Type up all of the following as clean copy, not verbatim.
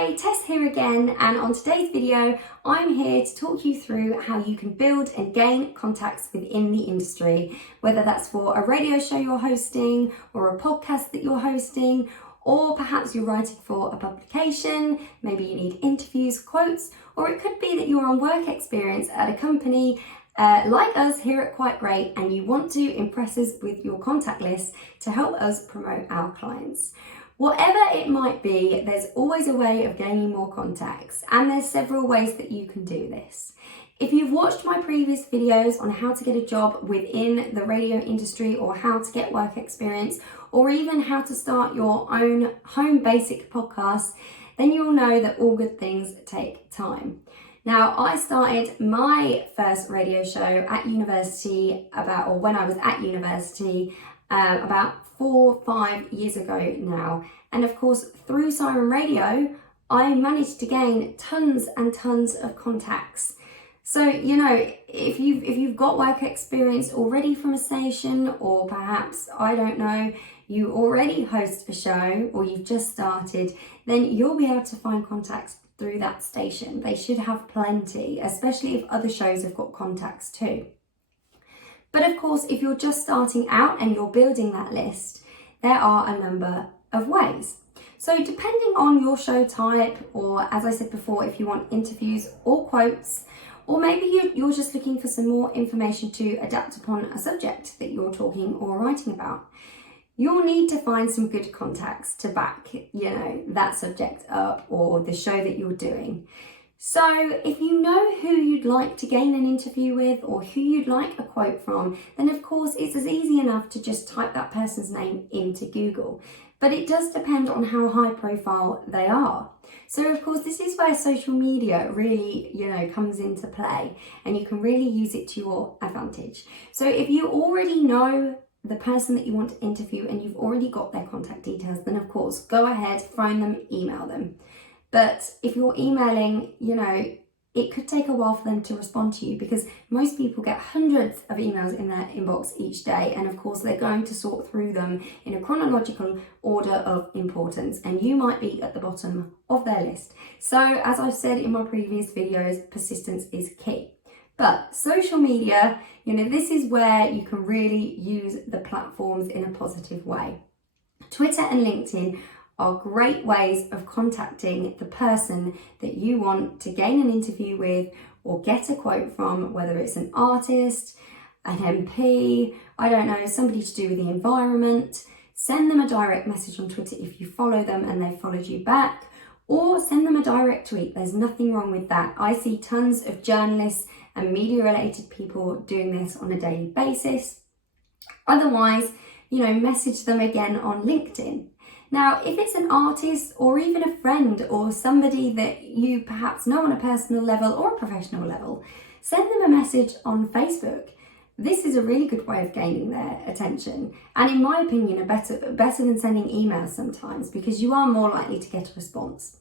Hi, Tess here again, and on today's video I'm here to talk you through how you can build and gain contacts within the industry, whether that's for a radio show you're hosting or a podcast that you're hosting, or perhaps you're writing for a publication, maybe you need interviews, quotes, or it could be that you're on work experience at a company like us here at Quite Great and you want to impress us with your contact list to help us promote our clients. Whatever it might be, there's always a way of gaining more contacts, and there's several ways that you can do this. If you've watched my previous videos on how to get a job within the radio industry or how to get work experience or even how to start your own home basic podcast, then you'll know that all good things take time. Now, I started my first radio show at university when I was at university about 4 or 5 years ago now. And of course, through Siren Radio, I managed to gain tons and tons of contacts. So, you know, if you've got work experience already from a station, or perhaps, I don't know, you already host a show or you've just started, then you'll be able to find contacts through that station. They should have plenty, especially if other shows have got contacts too. But of course, if you're just starting out and you're building that list, there are a number of ways. So depending on your show type, or as I said before, if you want interviews or quotes, or maybe you're just looking for some more information to adapt upon a subject that you're talking or writing about, you'll need to find some good contacts to back, that subject up or the show that you're doing. So if you know who you'd like to gain an interview with or who you'd like a quote from, then of course it's as easy enough to just type that person's name into Google. But it does depend on how high profile they are. So of course this is where social media really, comes into play, and you can really use it to your advantage. So if you already know the person that you want to interview and you've already got their contact details, then of course go ahead, phone them, email them. But if you're emailing, it could take a while for them to respond to you, because most people get hundreds of emails in their inbox each day. And of course, they're going to sort through them in a chronological order of importance, and you might be at the bottom of their list. So as I've said in my previous videos, persistence is key. But social media, this is where you can really use the platforms in a positive way. Twitter and LinkedIn are great ways of contacting the person that you want to gain an interview with or get a quote from, whether it's an artist, an MP, somebody to do with the environment. Send them a direct message on Twitter if you follow them and they followed you back, or send them a direct tweet. There's nothing wrong with that. I see tons of journalists and media related people doing this on a daily basis. Otherwise, message them again on LinkedIn. Now, if it's an artist or even a friend or somebody that you perhaps know on a personal level or a professional level, send them a message on Facebook. This is a really good way of gaining their attention, and in my opinion, better than sending emails sometimes, because you are more likely to get a response.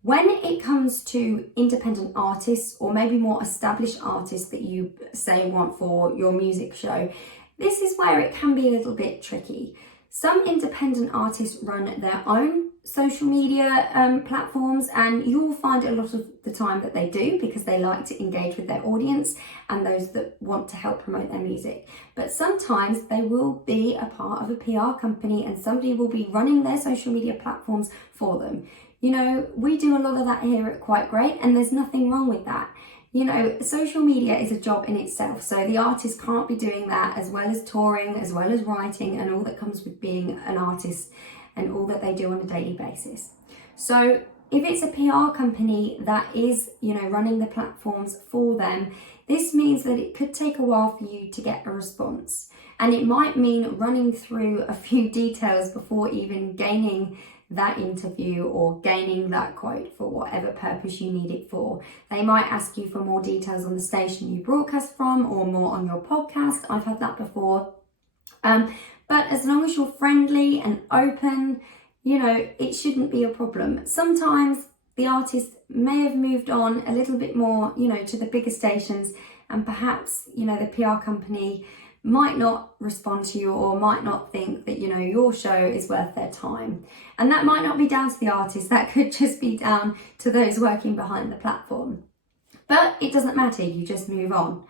When it comes to independent artists or maybe more established artists that you say want for your music show, this is where it can be a little bit tricky. Some independent artists run their own social media platforms, and you'll find a lot of the time that they do, because they like to engage with their audience and those that want to help promote their music. But sometimes they will be a part of a PR company and somebody will be running their social media platforms for them. We do a lot of that here at Quite Great, and there's nothing wrong with that. Social media is a job in itself, so the artist can't be doing that as well as touring, as well as writing, and all that comes with being an artist and all that they do on a daily basis. So if it's a PR company that is, running the platforms for them, this means that it could take a while for you to get a response. And it might mean running through a few details before even gaining that interview or gaining that quote for whatever purpose you need it for. They might ask you for more details on the station you broadcast from or more on your podcast. I've had that before. But as long as you're friendly and open, it shouldn't be a problem. Sometimes the artist may have moved on a little bit more, to the bigger stations, and perhaps, the PR company might not respond to you or might not think that, you know, your show is worth their time. And that might not be down to the artist, that could just be down to those working behind the platform. But it doesn't matter, you just move on.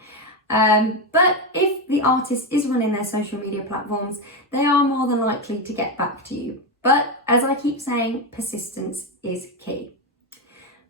But if the artist is running their social media platforms, they are more than likely to get back to you. But as I keep saying, persistence is key.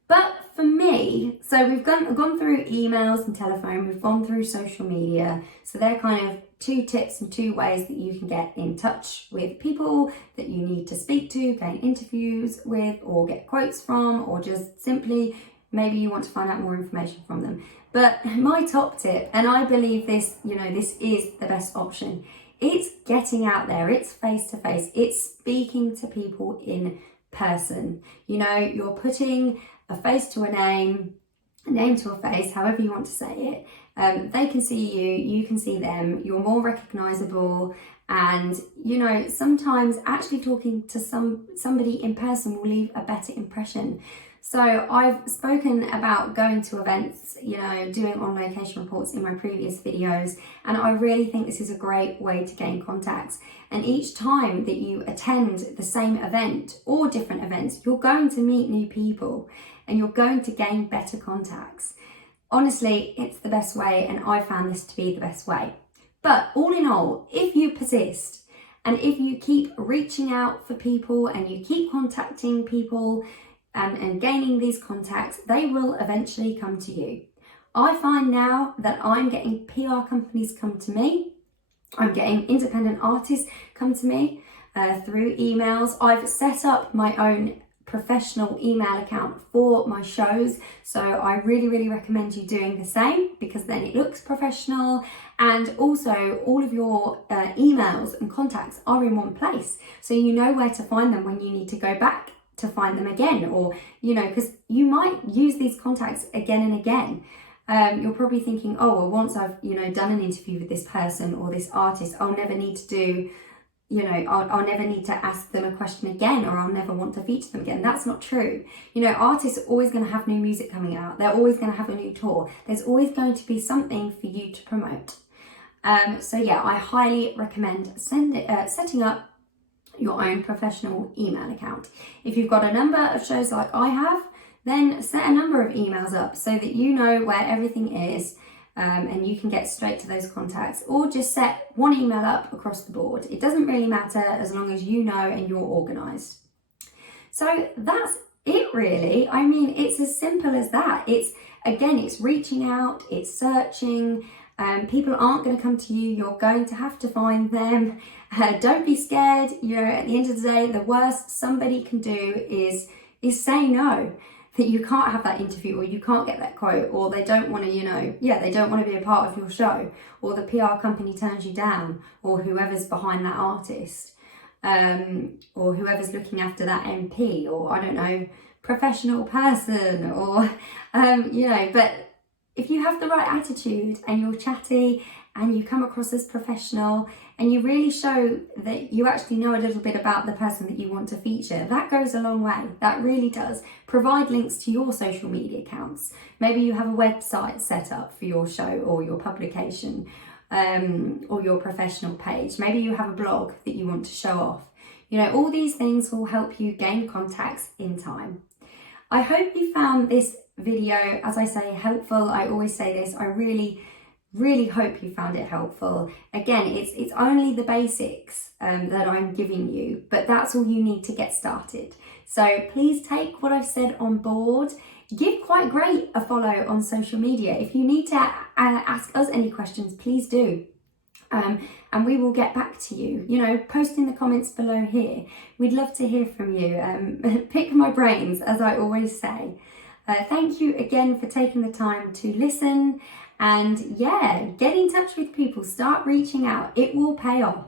But for me, so we've gone through emails and telephone, we've gone through social media. So they're kind of 2 tips and 2 ways that you can get in touch with people that you need to speak to, gain interviews with, or get quotes from, or just simply maybe you want to find out more information from them. But my top tip, and I believe this, you know, this is the best option, it's getting out there, it's face to face, it's speaking to people in person. You know, you're putting a face to a name to a face, however you want to say it. They can see you, you can see them, you're more recognizable, and you know, sometimes actually talking to somebody in person will leave a better impression. So I've spoken about going to events, you know, doing on location reports in my previous videos, and I really think this is a great way to gain contacts. And each time that you attend the same event or different events, you're going to meet new people and you're going to gain better contacts. Honestly, it's the best way, and I found this to be the best way. But all in all, if you persist and if you keep reaching out for people and you keep contacting people, and gaining these contacts, they will eventually come to you. I find now that I'm getting PR companies come to me, I'm getting independent artists come to me through emails. I've set up my own professional email account for my shows, so I really recommend you doing the same, because then it looks professional, and also all of your emails and contacts are in one place, so you know where to find them when you need to go back to find them again, or you know, because you might use these contacts again and again. You're probably thinking, oh well, once I've, you know, done an interview with this person or this artist, I'll never need to do, you know, I'll never need to ask them a question again, or I'll never want to feature them again. That's not true. You know, artists are always going to have new music coming out, they're always going to have a new tour, there's always going to be something for you to promote. So yeah, I highly recommend setting up your own professional email account. If you've got a number of shows like I have, then set a number of emails up so that you know where everything is, and you can get straight to those contacts, or just set one email up across the board. It doesn't really matter as long as you know and you're organized. So that's it really. I mean, it's as simple as that. It's reaching out, it's searching. People aren't going to come to you, you're going to have to find them. Don't be scared. You know, at the end of the day, the worst somebody can do is say no, that you can't have that interview, or you can't get that quote, or they don't want to, you know, they don't want to be a part of your show, or the PR company turns you down, or whoever's behind that artist, or whoever's looking after that MP, or I don't know, professional person, or you know. But if you have the right attitude and you're chatty and you come across as professional and you really show that you actually know a little bit about the person that you want to feature, that goes a long way. That really does. Provide links to your social media accounts. Maybe you have a website set up for your show or your publication, or your professional page. Maybe you have a blog that you want to show off. You know, all these things will help you gain contacts in time. I hope you found this video, as I say, helpful. I always say this, I really hope you found it helpful. Again, it's only the basics that I'm giving you, but that's all you need to get started. So please take what I've said on board. Give Quite Great a follow on social media. If you need to ask us any questions, please do. And we will get back to you. You know, post in the comments below here. We'd love to hear from you. Pick my brains, as I always say. Thank you again for taking the time to listen. And yeah, get in touch with people. Start reaching out. It will pay off.